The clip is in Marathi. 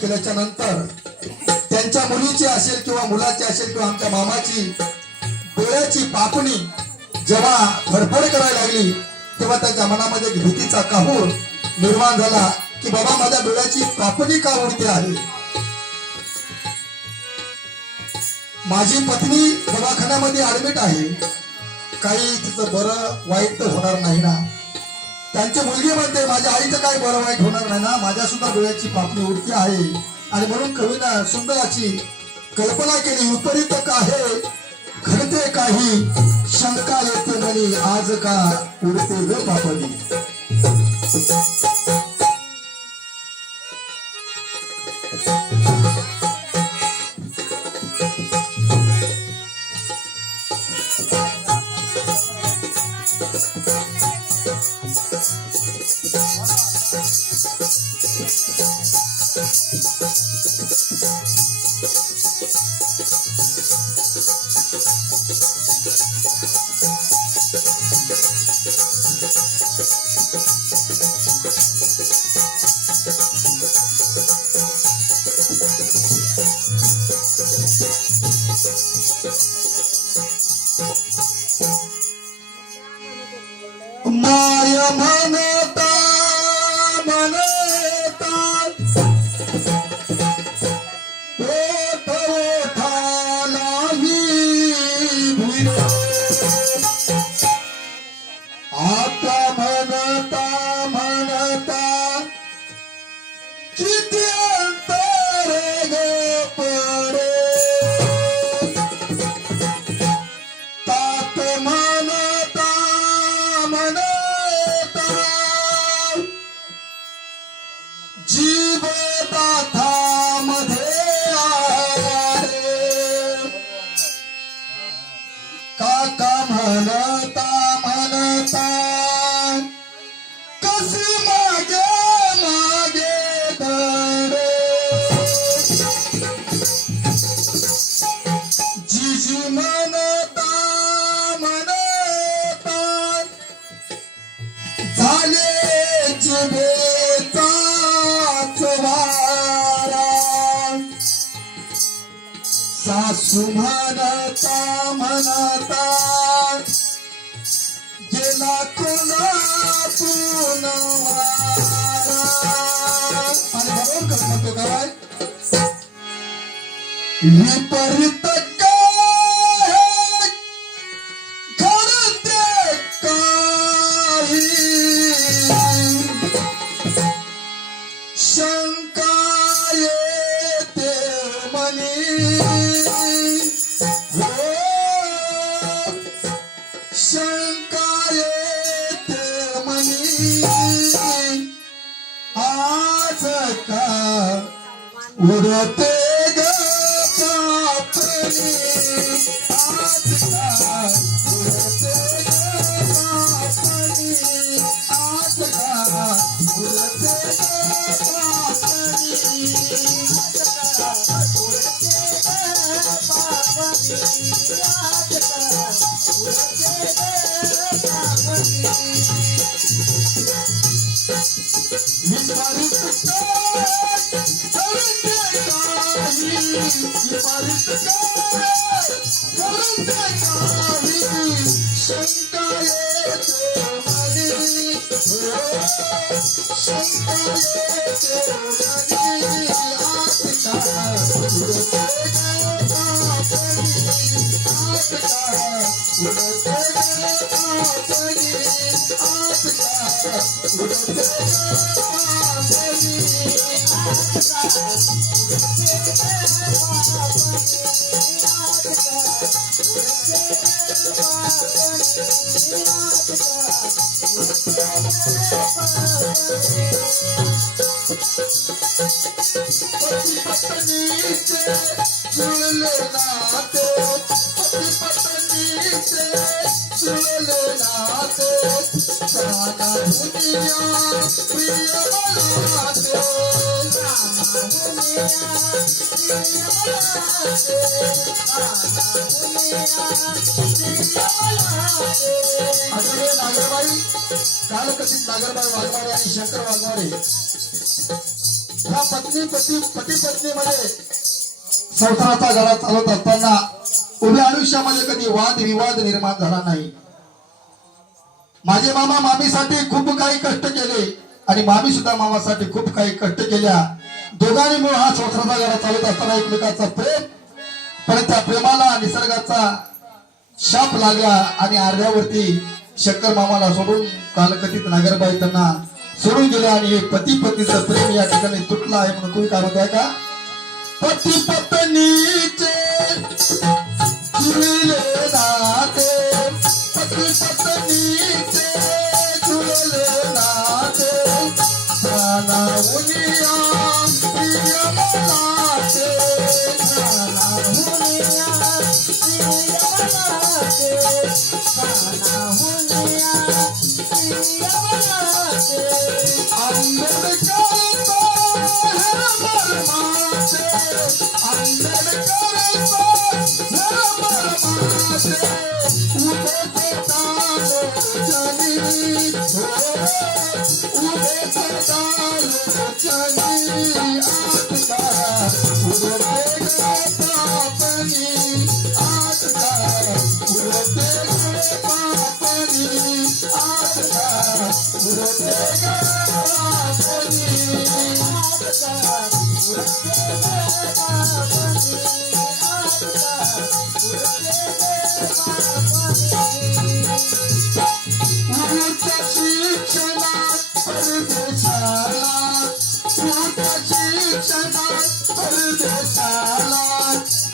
केल्याच्या नंतर त्यांच्या मुलीची असेल किंवा मुलाची असेल किंवा आमच्या मामाची डोळ्याची पापणी जेव्हा फडफड करायला लागली तेव्हा त्यांच्या मनामध्ये एक भीतीचा काहूर निर्माण झाला की बाबा माझ्या डोळ्याची पापणी का उडते आहे. माझी पत्नी दवाखान्यामध्ये ऍडमिट आहे, काही तिचं बरं वाईट तर होणार नाही ना. त्यांची मुलगी म्हणते माझ्या आईचं काही बरं वाईट होणार नाही ना, माझ्या सुद्धा डोळ्याची पापणी उडती आहे. आणि म्हणून कवीनं सुंदर अशी कल्पना केली, विपरीत आहे घडते काही शंका येते म्हणे आज का उडते ग पापणी. माय म्हणता म्हणता ओठ ओठालाही भिडे, आता म्हणता म्हणता किती अंतर ग पडे, तात म्हणता जीवदाथा मध्ये आले, काका म्हणता म्हणता कशी मागे मागे धडे, जीजी म्हणता म्हणता झाले जिभेचा सासू म्हणता म्हणता गेला कोल्हापूर आणि बरोबर करत म्हणतो काय विपरीत काय घडते काही शंका येते मनी, शंका येते मनी आज का उडते ग पापणी, आज का उडते ग पापणी, आज का उडते ग पापणी, आज का उडते ग पापणी, आज का उडते ग पापणी. विपरीत शंका येते मनी, शंका येते मनी आज का उडते ग पापणी, आज का उडते ग पापणी, आज का उडते ग पापणी, आज का नागरबाई कालकथित नागरबाई वाघमारे आणि शंकर वाघमारे या पती पत्नीमध्ये संसाराचा गाडा चालवत असताना उभ्या आयुष्यामध्ये कधी वाद विवाद निर्माण झाला नाही. माझे मामा मामीसाठी खूप काही कष्ट केले आणि मामी सुद्धा मामासाठी खूप काही कष्ट केल्या. दोघांनी मिळून हा संसाराचा गाडा चालवत असताना एकमेकाचा प्रेम, पण त्या प्रेमाला निसर्गाचा शाप लागला आणि अर्ध्यावरती शंकर मामाला सोडून कालकथित नागरबाई त्यांना सोडून गेले आणि हे पती पत्नीचं प्रेम या ठिकाणी तुटलं आहे. म्हणून तुम्ही काय म्हणताय का, पती पत्नीचे जुळले नाते, पती पत्नीचे जुळले नाते, प्राणाहुनिया प्रिय मनाचे, प्राणाहुनिया प्रिय मनाचे, प्राणाहुनिया प्रिय मनाचे, आंबेडकरचा धर्ममाते, आंबेडकरचा धर्ममाते, उभे तालो जनी, उभे तालो जनी, आटका उडते पापनी, आटका उडते पापनी, आटका उडते पापनी, आटका उडते पापनी, आटका उडते पापनी.